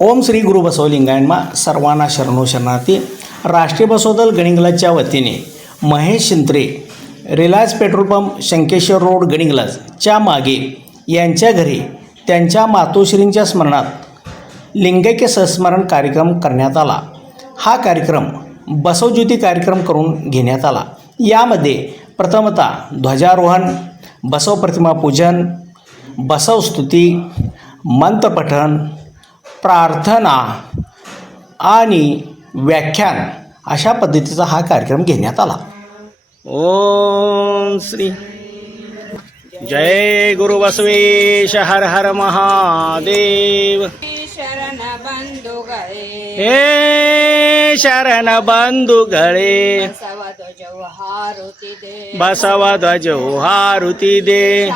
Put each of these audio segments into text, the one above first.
ओम श्री गुरु बसवलिंगायनमा सर्वांना शरणो शरणार्थी. राष्ट्रीय बसवदल गणिंगलाजच्या वतीने Mahesh Shintre Reliance petrol pump Sankeshwar road गणिंगलाजच्या मागे यांच्या घरी त्यांच्या मातोश्रींच्या स्मरणात लिंगैक्य संस्मरण कार्यक्रम करण्यात आला. हा कार्यक्रम बसवज्योती कार्यक्रम करून घेण्यात आला. यामध्ये प्रथमतः ध्वजारोहण बसव प्रतिमा पूजन बसव स्तुती मंत्रपठण प्रार्थना आणि व्याख्यान अशा पद्धतीचा हा कार्यक्रम घेण्यात आला. ओम श्री जय गुरु बसवेश हर हर महादेव. शरण बंधू गळे हे शरण बंधू गळे बसवा ध्वज हारुती दे.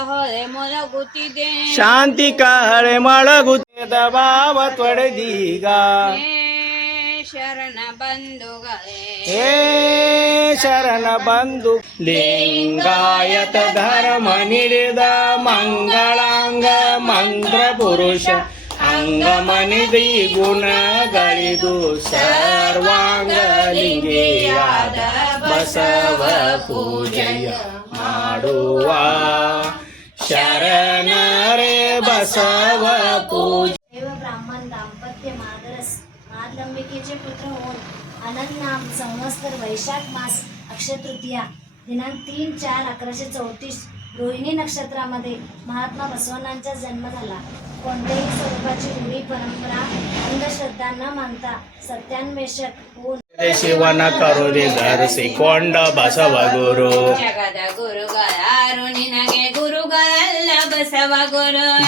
बसवा ध्वज हारुती दे शांती कहळे मोल गुती दे शांती कहळे मळगुते दबाव त्वड दिगा हे शरण बंधू गळे हे शरण बंधू लिंगायत धर्म शरण रे बसव पूज देव ब्राह्मण दाम्पत्य मादरस मादलंबिकेचे पुत्र होऊन अनंत नाम वैशाख मास दिनांक तीन चार अकराशे चौतीस रोहिणी नक्षत्रामध्ये महात्मा बसवनांचा जन्म झाला. कोणत्याही स्वरूपाची रूढी परंपरा अंधश्रद्धा न मानता सत्यान्वेषक होऊन शिवाना करू दे धरसी कोंड बसव गुरु. गुरु गळा नगे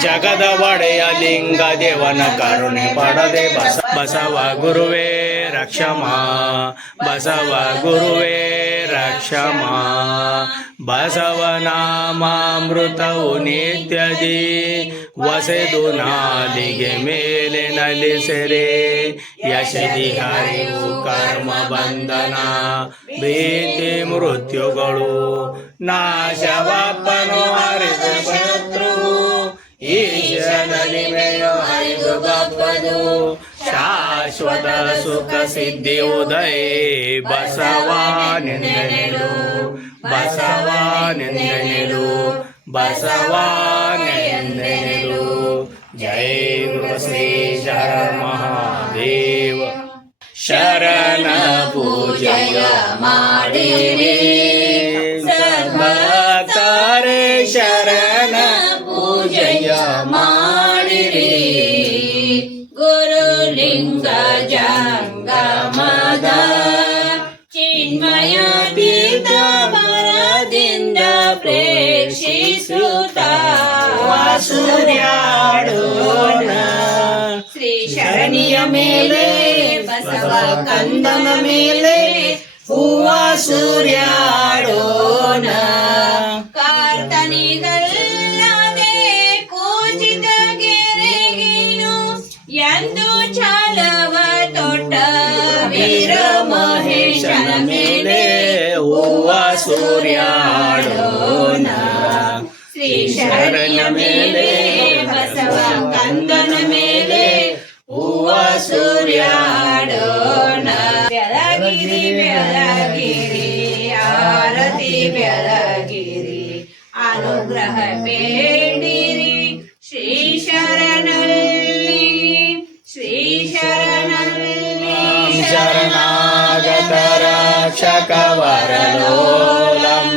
ಜಗದ ಒಡೆಯ ಲಿಂಗ ದೇವನ ಕರುಣೆ ಪಡದೆ ಬಸ ಬಸವ ಗುರುವೇ, ರಕ್ಷಮಾ. ಬಸವ ಗುರುವೇ, ರಕ್ಷಮಾ. ಬಸವ ನಾಮಾಮೃತವು ನಿತ್ಯದಿ. ವಸೆದು ನಾಲಿಗೆ ಮೇಲೆ ನಲಿಸರೆ. ಯಶದಿ ಹರಿವು ಕರ್ಮ ಬಂಧನ. ಭೀತಿ ಮೃತ್ಯುಗಳು ನಾಶವಪ್ಪನು ಹರಿದ ಮಹಿಮೆಯು ಐದು ಬಪ್ಪದು ಶಾಶ್ವತ ಸುಖ ಸಿದ್ಧಿ ಉದಯ. ಬಸವ ನಿಂದನೆಲು ಬಸವ ನೆಂದನಿಲು ಬಸವಾ ಜೈ ಶ್ರೀ ಶರ ಮಹಾದೇವ ಶರಣ ಪೂಜೆಯ ಮಾಡಿರಿ. ಪ್ರೇಕ್ಷಿಸುತ್ತ ವಾಸುರ್ಯಾಡೋಣ ಶ್ರೀ ಶರಣಿಯ ಮೇಲೆ ಬಸವ ಕಂದನ ಮೇಲೆ ಹೂವ ಸೂರ್ಯಾಡೋಣ ಶರಣಾಗತ ರಕ್ಷಕ ವರಲೋಲಂ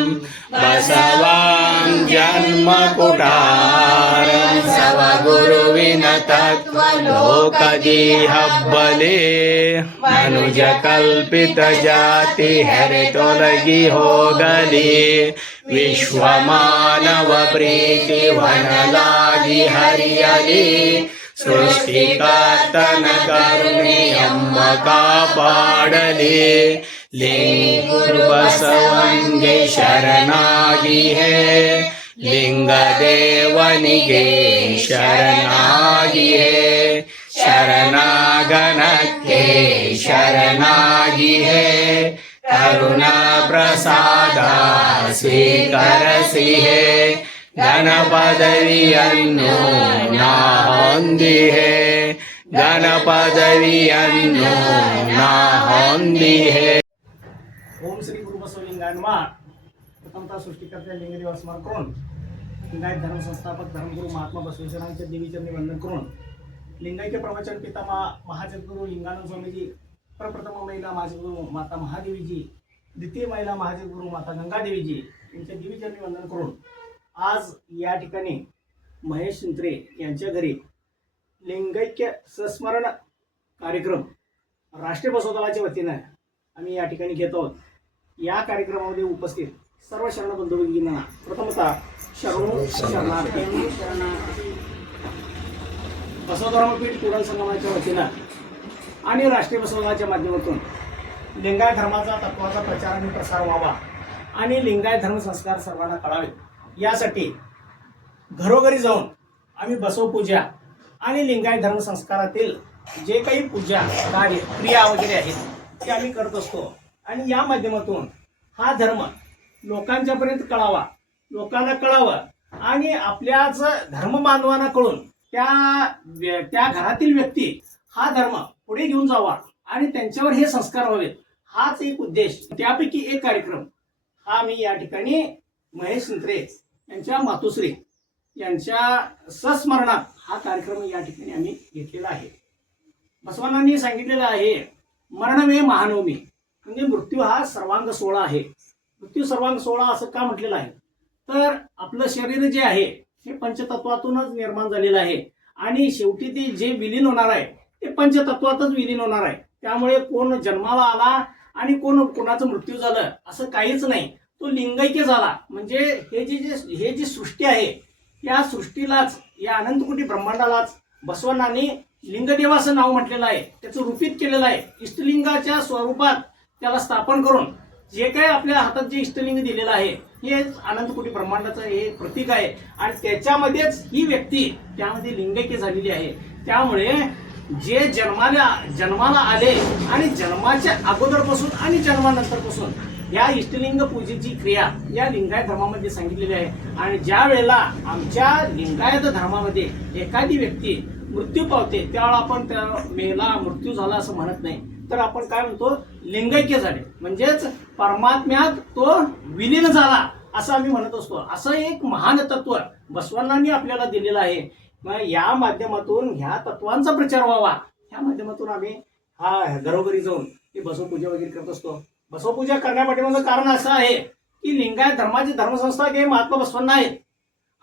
ಬಸವಾಂ ಜನ್ಮ ಕುಟಾರಂ ಸವ ಗುರುವಿನ ತತ್ವ ಲೋಕದಿ ಹಬ್ಬಲೆ ಮನುಜ ಕಲ್ಪಿತ ಜಾತಿ ಹೆರೆ ತೊಲಗಿ ಹೋಗಲಿ ವಿಶ್ವ ಮಾನವ ಪ್ರೀತಿ ವನಲಾಗಿ ಹರಿಯಲಿ ಸೃಷ್ಟಿಕರ್ತನ ಕರುಣೆ ಎಂಬ ಕಾಪಾಡಲಿ ಲಿಂಗ ಗುರು ಬಸವಂಗೆ ಶರಣಾಗಿ ಹೇ ಲಿಂಗ ದೇವನಿಗೆ ಶರಣಾಗಿ ಹೇ ಶರಣಾಗನಕ್ಕೆ ಶರಣಾಗಿ ಹೇ ಕರುಣಾ ಪ್ರಸಾದ ಸ್ವೀಕರಿಸಿ ಹೇ ಘನ ಪದವಿಯನ್ನು ನಾ ಹೊಂದಿಹೆ गणपदवियन्नो नाहन्दिहे ओम श्री गुरु बसवलिंगांमा प्रथमतः सृष्टीकर्त्या लिंगदेवा स्मरण करून लिंगायत धर्म संस्थापक धर्मगुरू महात्मा बसवेश्वरांच्या देवीचरणी वंदन करून लिंगायत प्रवचन पिता महाजगुरू लिंगानंद स्वामीजी प्रप्रथम महिला महाजगुरू माता महादेवीजी द्वितीय महिला महाजगुरू माता गंगादेवीजी यांच्या देवीचरणी वंदन करून आज या ठिकाणी महेश शिंत्रे यांच्या घरी लिंगैक्य संस्मरण कार्यक्रम राष्ट्रीय बसवदलाच्या वतीनं आम्ही या ठिकाणी घेत आहोत. या कार्यक्रमामध्ये उपस्थित सर्व शरण बंधू भगिनींना प्रथमतः शरण शरणार्थी बसव धर्मपीठ कुरण संगमाच्या वतीनं आणि राष्ट्रीय बसवदलाच्या माध्यमातून लिंगायत धर्माचा तत्वाचा प्रचार आणि प्रसार व्हावा आणि लिंगायत धर्म संस्कार सर्वांना कळावेत यासाठी घरोघरी जाऊन आम्ही बसव पूजा आणि लिंगायत धर्म संस्कारातील जे काही पूजा कार्य क्रिया वगैरे आहेत ते आम्ही करत असतो. आणि या माध्यमातून हा धर्म लोकांच्यापर्यंत कळावा लोकांना कळावं आणि आपल्याच धर्म बांधवांना कळून त्या व्य- त्या घरातील व्यक्ती हा धर्म पुढे घेऊन जावा आणि त्यांच्यावर हे संस्कार व्हावेत. हाच एक उद्देश. त्यापैकी एक कार्यक्रम हा मी या ठिकाणी महेश सिंत्रे यांच्या मातोश्री यांच्या सस्मरणात हा कार्यक्रम या ठिकाणी आम्ही घेतलेला आहे. बसवानांनी सांगितलेलं आहे मरणमे महानवमी म्हणजे मृत्यू हा सर्वांग सोहळा आहे. मृत्यू सर्वांग सोहळा असं का म्हटलेलं आहे? तर आपलं शरीर जे आहे हे पंचतत्वातूनच निर्माण झालेलं आहे. आणि शेवटी ते जे विलीन होणार आहे ते पंचतत्वातच विलीन होणार आहे. त्यामुळे कोण जन्माला आला आणि कोण कोणाचं मृत्यू झालं असं काहीच नाही. तो लिंगैक्य झाला. म्हणजे हे जे जे हे जी सृष्टी आहे या सृष्टीलाच या अनंतकुटी ब्रह्मांडालाच बसवनाने लिंगदेवाचं नाव म्हटलेलं आहे. त्याचं रूपित केलेलं आहे. इष्टलिंगाच्या स्वरूपात त्याला स्थापन करून जे काही आपल्या हातात जे इष्टलिंग दिलेलं आहे हे अनंतकोटी ब्रह्मांडाचं हे प्रतीक आहे. आणि त्याच्यामध्येच ही व्यक्ती त्यामध्ये लिंगैक्य झालेली आहे. त्यामुळे जे जन्माला जन्माला आले आणि जन्माच्या अगोदरपासून आणि जन्मानंतरपासून या इष्टलिंग पूजेची क्रिया या लिंगायत धर्मामध्ये सांगितलेली आहे. आणि ज्या वेळेला आमच्या लिंगायत धर्मामध्ये एखादी व्यक्ती मृत्यू पावते त्यावेळेला आपण त्या मेला मृत्यू झाला असं म्हणत नाही. तर आपण काय म्हणतो? लिंगैक्य झाले. म्हणजेच परमात्म्यात तो विलीन झाला असं आम्ही म्हणत असतो. असं एक महान तत्व बसवण्णांनी आपल्याला दिलेलं आहे. मग या माध्यमातून ह्या तत्वांचा प्रचार व्हावा. ह्या माध्यमातून आम्ही हा घरोघरी जाऊन ही बसवपूजा वगैरे करत असतो. बसवपूजा करण्यापाठीमागचं कारण असं आहे की लिंगायत धर्माची धर्मसंस्था हे महात्मा बसवण्ण आहेत.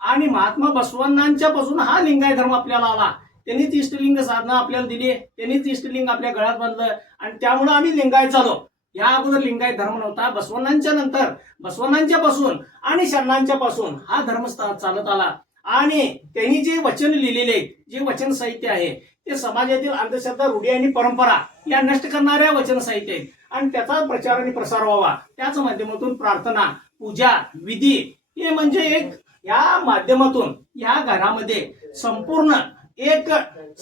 आणि महात्मा बसवण्णांच्या पासून हा लिंगायत धर्म आपल्याला आला. त्यांनीच इष्टलिंग साधना आपल्याला दिली त्यांनीच इष्टलिंग आपल्या गळ्यात बांधलं आणि त्यामुळं आम्ही लिंगायत झालो. या अगोदर लिंगायत धर्म नव्हता. बसवण्णांच्या नंतर बसवण्णांच्या पासून आणि शरणांच्या पासून हा धर्म चालत आला. आणि त्यांनी जे वचन लिहिलेले जे वचन साहित्य आहे ते समाजातील अंधश्रद्धा रूढी आणि परंपरा या नष्ट करणाऱ्या वचन साहित्य आहेत. आणि त्याचा प्रचार आणि प्रसार व्हावा. त्याच माध्यमातून प्रार्थना पूजा विधी हे म्हणजे एक या माध्यमातून या घरामध्ये संपूर्ण एक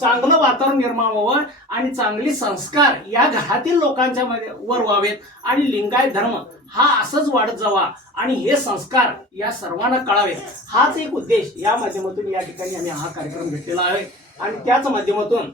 चांगलं वातावरण निर्माण व्हावं आणि चांगले संस्कार या घरातील लोकांच्या मध्ये वर व्हावेत आणि लिंगायत धर्म हा असंच वाढत जावा आणि हे संस्कार या सर्वांना कळावे. हाच एक उद्देश या माध्यमातून या ठिकाणी आम्ही हा कार्यक्रम घेतलेला आहे. आणि त्याच माध्यमातून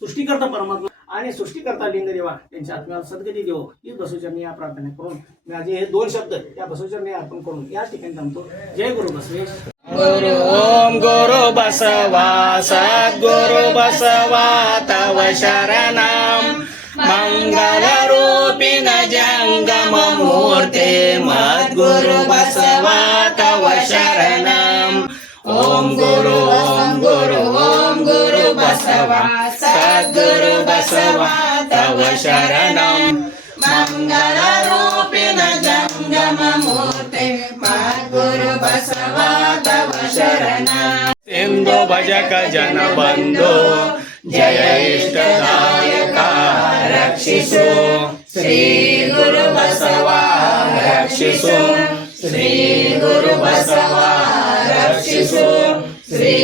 सृष्टीकर्ता परमात्मा आणि सृष्टीकर्ता लिंगदेवा यांच्या आत्म्याला सद्गती देव ही बसवचरणी या प्रार्थना करून माझे हे दोन शब्द त्या बसवचरणी अर्पण करून या ठिकाणी थांबतो. जय गुरु बसवेश. गुरु ओम गुरु बसवा सद्गुरु बसवा तव शरणं. मङ्गलरूपिण जङ्गम मूर्ते मद्गुरु बसवा तव शरणम् ॐ गुरु ॐ गुरु ॐ गुरु बसवा. बसवा तव शरणम् मङ्गलरूपिण जङ्गम मूर्ते मद्गुरु बसवा तव शरणम् सिन्धु भजक जन बन्धो जय इष्टदायका रक्षिषु श्री गुरु बसवा रक्षिषु श्री गुरु बसवा रक्षिषु श्री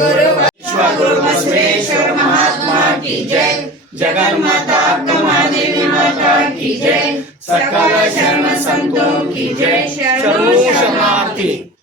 गुरु विश्वगुरु बसवेश्वर महात्मा की जय। जगन्माता कमादेवी माता की जय। सकल शरण संतों की जय। शरणु शरणार्थी।